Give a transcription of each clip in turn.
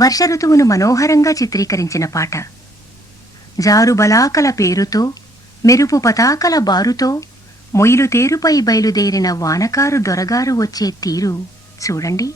వర్ష ఋతువును మనోహరంగా చిత్రీకరించిన పాట. జారుబలాకల పేరుతో, మెరుపు పతాకల బారుతో, మొయిలు తేరుపై బయలుదేరిన వానకారు దొరగారు వచ్చే తీరు చూడండి.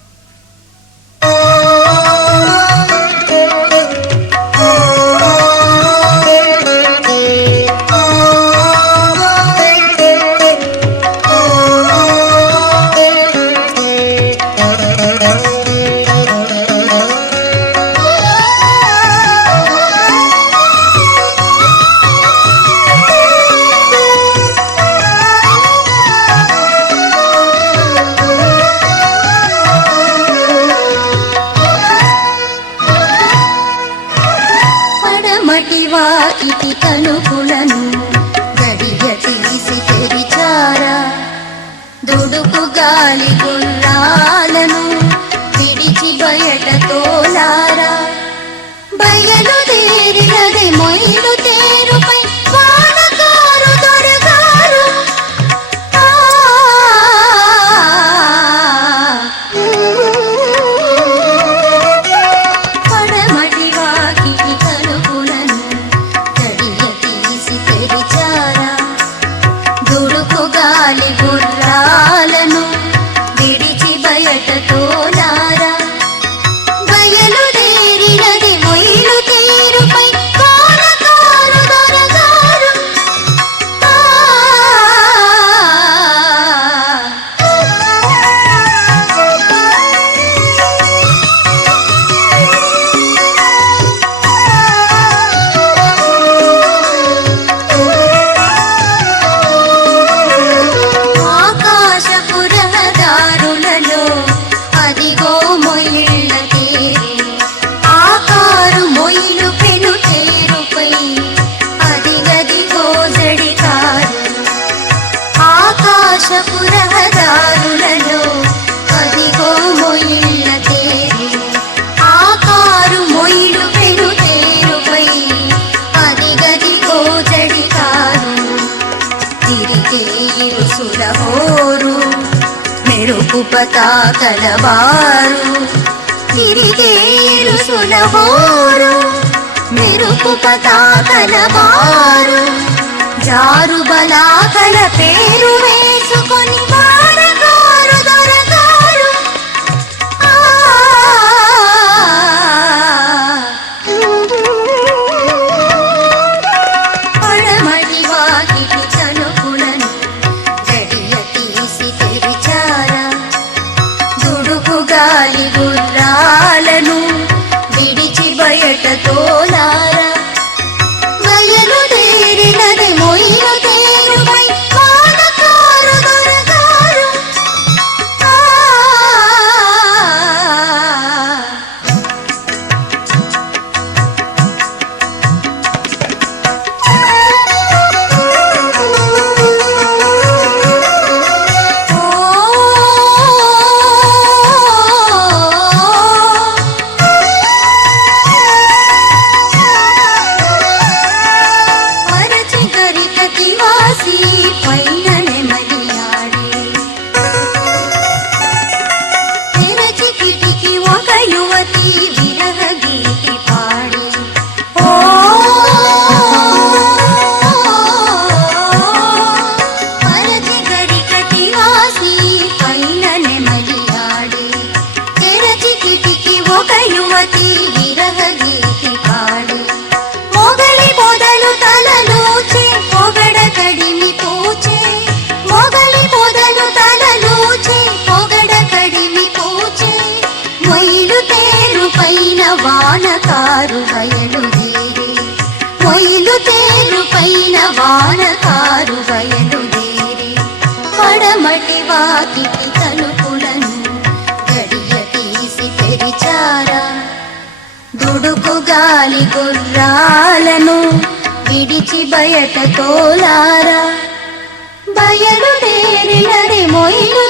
వాకిటి తలుపులను గడియ తీసి తెరిచారా, దుడుకు గాలి గుర్రాలను విడిచి బయట తోలారా, బయలుదేరినది మొయిలు తేరుపై వానకారు దొరగారు. పడమటి వాకిటి తలుపులను గడియ తీసి తెరిచారా, దుడుకు గాలి గుర్రాలను విడిచి బయట తోలారా, బయలుదేరినది మొయిలు తేరుపై వానకారు దొరగారు. ఆకాశపు రహదారులలో అదిగో మొయిళ్ళ తేరే, ఆకారు మొయిలు పెను తేరుపై అదిగదిగో జడికారు. ఆకాశపు రహదారులలో అదిగో మొయిళ్ళ తేరే, ఆకారు మొయిలు పెను తేరుపై అదిగదిగో జడికారు. తిరిగే ఇరుసుల హోరు, మెరుపు పతాకల బారు, తిరిగే ఇరుసుల హోరు, మెరుపు పతాకల బారు, జారు బలాకల పేరు వేసుకొని వానకారు దొరగారు. పడమటి వాకిటి తలుపులను గడియ తీసి తెరిచారా, దుడుకు గాలి గుర్రాలను విడిచి బయట తోలారా, బయలుదేరినది మొయిలు తేరుపై వానకారు దొరగారు. పరచి గరికటి వాసి పైన నెమలియాడే, తెరచి కిటికి ఒక యువతి విరహ గీతి పాడే. పరచి గరికటి వాసి పైన నెమలియాడే, తెరచి కిటికి ఒక యువతి విరహ గీతి పాడే. మొగలి మొదలు తలలూచే పొగడ కడిమి పూచే, మొగలి మొదలు తలలూచే పొగడ కడిమి పూచే, మొయిలు తేరు పైన వానకారు బయలుదేరే, మొయిలు తేరు పైన వానకారు బయలుదేరే. పడమటి వాకిటి తలుపులను గడియ తీసి తెరిచారా, దుడుకు గాలి గుర్రాలను విడిచి బయట తోలారా, బయలుదేరినది మొయిలు